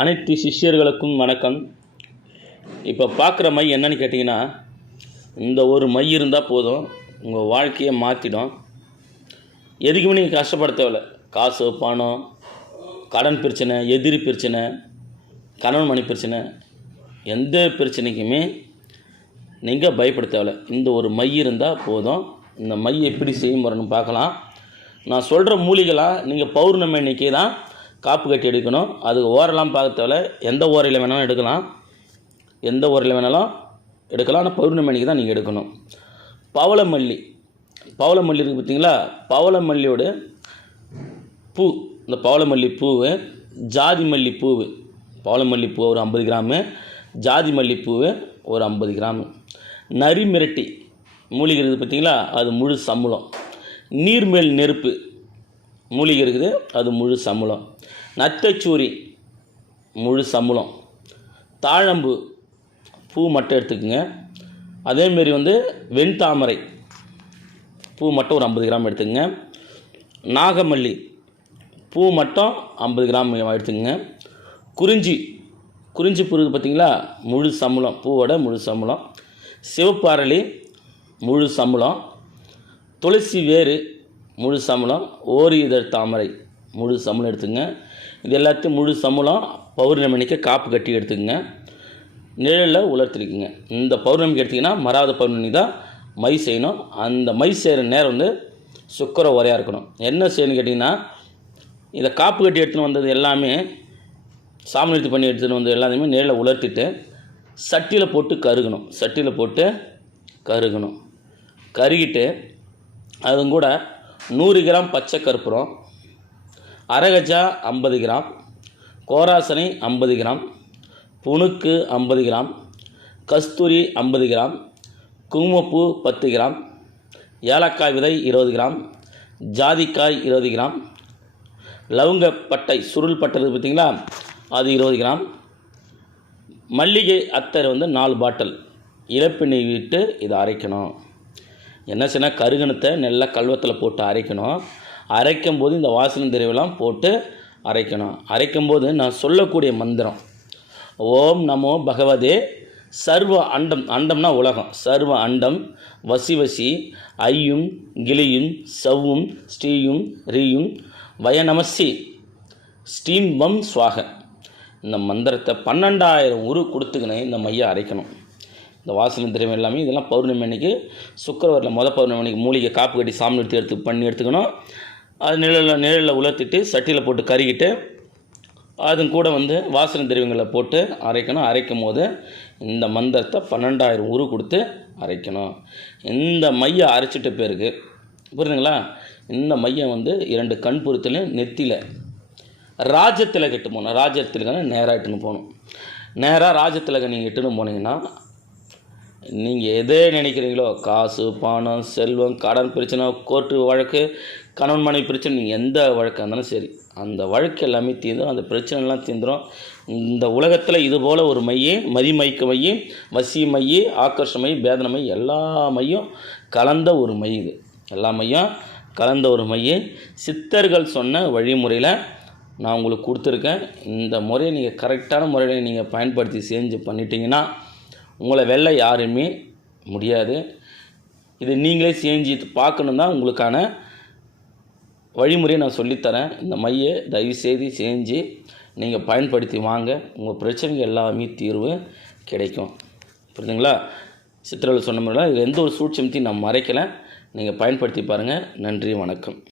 அனைத்து சிஷ்யர்களுக்கும் வணக்கம். இப்போ பார்க்குற மை என்னன்னு கேட்டிங்கன்னா, இந்த ஒரு மை இருந்தால் போதும், உங்கள் வாழ்க்கையை மாற்றிடும். எதுக்குமே நீங்கள் கஷ்டப்பட தேவையில்ல. காசு, பணம், கடன் பிரச்சனை, எதிரி பிரச்சனை, கணவன் மணி பிரச்சனை, எந்த பிரச்சனைக்குமே நீங்கள் பயப்பட தேவையில்ல. இந்த ஒரு மை இருந்தால் போதும். இந்த மை எப்படி செய்யும் முறைன்னு பார்க்கலாம். நான் சொல்கிற மூலிகைலாம் நீங்கள் பௌர்ணமி அன்னைக்கு தான் காப்பு கட்டி எடுக்கணும். அதுக்கு ஓரெல்லாம் பார்க்க தேவையில்ல. எந்த ஓரையில் வேணாலும் எடுக்கலாம், எந்த ஓரையில் வேணாலும் எடுக்கலாம். ஆனால் பௌர்ணமி அன்னைக்கு தான் நீங்கள் எடுக்கணும். பவளமல்லி இருக்குது பார்த்தீங்களா? பவளமல்லியோட பூ, இந்த பவளமல்லி பூவு, ஜாதி மல்லி பூவு, பவளமல்லி பூ ஒரு 50 கிராமு, ஜாதி மல்லி பூவு ஒரு 50 கிராமு, நரி மிரட்டி மூலிகை இருக்குது பார்த்தீங்களா? அது முழு சம்பளம். நீர்மேல் நெருப்பு மூலிகை இருக்குது, அது முழு சம்பளம். நத்தைச்சூரி முழு சம்பளம். தாழம்பு பூ மட்டும் எடுத்துக்கோங்க. அதேமாரி வெண்தாமரை பூ மட்டும் ஒரு 50 கிராம் எடுத்துக்கோங்க. நாகமல்லி பூ மட்டும் 50 கிராம் எடுத்துக்கோங்க. குறிஞ்சி பூ இருக்குது பார்த்தீங்களா? முழு சம்பளம், பூவோட முழு சம்பளம். சிவப்பு அரளி முழு சம்பளம். துளசி வேறு முழு சம்பளம். ஓரி இதழ் தாமரை முழு சம்பளம் எடுத்துங்க. இது எல்லாத்தையும் முழு சம்பளம் பௌர்ணமி அன்னைக்கு காப்பு கட்டி எடுத்துக்கங்க. நிழலில் உலர்த்திருக்குங்க. இந்த பௌர்ணமிக்கு எடுத்திங்கன்னா மறாவது பௌர்ணமி தான் மை செய்யணும். அந்த மை செய்கிற நேரம் சுக்கர உரையாக இருக்கணும். என்ன செய்யணும்னு கேட்டிங்கன்னா, இதை காப்பு கட்டி எடுத்துன்னு வந்தது எல்லாமே சாமி நிறுத்தி பண்ணி எடுத்துகிட்டு வந்து எல்லாத்தையுமே நிழலில் உலர்த்திட்டு சட்டியில் போட்டு கருகணும். கருகிட்டு அது கூட 100 கிராம் பச்சை கற்பூரம், அரகஜா 50 கிராம், கோராசனை 50 கிராம், புணுக்கு 50 கிராம், கஸ்தூரி 50 கிராம், குங்குமப்பூ 10 கிராம், ஏலக்காய் விதை 20 கிராம், ஜாதிக்காய் 20 கிராம், லவங்கப்பட்டை சுருள் பட்டை இருக்குது பார்த்தீங்களா? அது 20 கிராம், மல்லிகை அத்தர் 4 பாட்டில் இலப்பிண்ணெய் விட்டு இதை அரைக்கணும். என்ன செய்யணும், கருகணத்தை நல்லா கல்வத்தில் போட்டு அரைக்கணும். அரைக்கும் போது இந்த வாசனை திரவியெல்லாம் போட்டு அரைக்கணும். அரைக்கும்போது நான் சொல்லக்கூடிய மந்திரம் ஓம் நமோ பகவதே சர்வ அண்டம், அண்டம்னா உலகம், சர்வ அண்டம் வசி ஐயும் கிளியும் சவ்வும் ஸ்ரீயும் ரீயும் வயநமசி ஸ்ரீம் வம் சுவாக. இந்த மந்திரத்தை 12,000 உரு கொடுத்துக்கினேன் இந்த மையை அரைக்கணும். இந்த வாசனை திரவியம் எல்லாமே இதெல்லாம் பௌர்ணமி அன்னைக்கு சுக்கரவரில் பௌர்ணமி அன்னைக்கு மூலிகை காப்பு கட்டி சாமி நிறுத்தி பண்ணி எடுத்துக்கணும். அது நிழலில் உலர்த்திட்டு சட்டியில் போட்டு கருகிட்டு அது கூட வாசனை திரவியங்களை போட்டு அரைக்கணும். அரைக்கும் போது இந்த மந்திரத்தை 12,000 உரு கொடுத்து அரைக்கணும். இந்த மையை அரைச்சிட்ட பேருக்கு புரியுதுங்களா? இந்த மையை 2 கண் பொருத்திலையும் நெத்தியில் ராஜத்திலகம் இட்டு போகணும். ராஜத்திலகம் நேராக இட்டுன்னு போகணும். நேராக ராஜத்திலகம் நீங்கள் இட்டுன்னு போனீங்கன்னா, நீங்கள் எதே நினைக்கிறீங்களோ, காசு, பணம், செல்வம், கடன் பிரச்சனை, கோர்ட்டு வழக்கு, கணவன் மனைவி பிரச்சனை, நீங்கள் எந்த வழக்காக இருந்தாலும் சரி, அந்த வழக்கு எல்லாமே தீர்ந்துடும். அந்த பிரச்சனைலாம் தீர்ந்துடும். இந்த உலகத்தில் இதுபோல் ஒரு மையை, மதிமைக்கு மையை, வசி மையை, ஆக்கர்ஷ மை, பேதன மை, எல்லா மையும் கலந்த ஒரு மை. இது எல்லா மையும் கலந்த ஒரு மையை சித்தர்கள் சொன்ன வழிமுறையில் நான் உங்களுக்கு கொடுத்துருக்கேன். இந்த முறையை நீங்கள் கரெக்டான முறையில் நீங்கள் பயன்படுத்தி செஞ்சு பண்ணிட்டீங்கன்னா உங்களை வெல்ல யாருமே முடியாது. இது நீங்களே செஞ்சு பார்க்கணும் தான் உங்களுக்கான வழிமுறையை நான் சொல்லித்தரேன். இந்த மையை தயவுசெய்து செஞ்சு நீங்கள் பயன்படுத்தி வாங்க. உங்கள் பிரச்சனைக்கு எல்லாமே தீர்வு கிடைக்கும். புரியுதுங்களா? சித்திரவில் சொன்ன முறையில் இதில் எந்த ஒரு சூட்சமத்தையும் நான் மறைக்கலை. நீங்கள் பயன்படுத்தி பாருங்கள். நன்றி, வணக்கம்.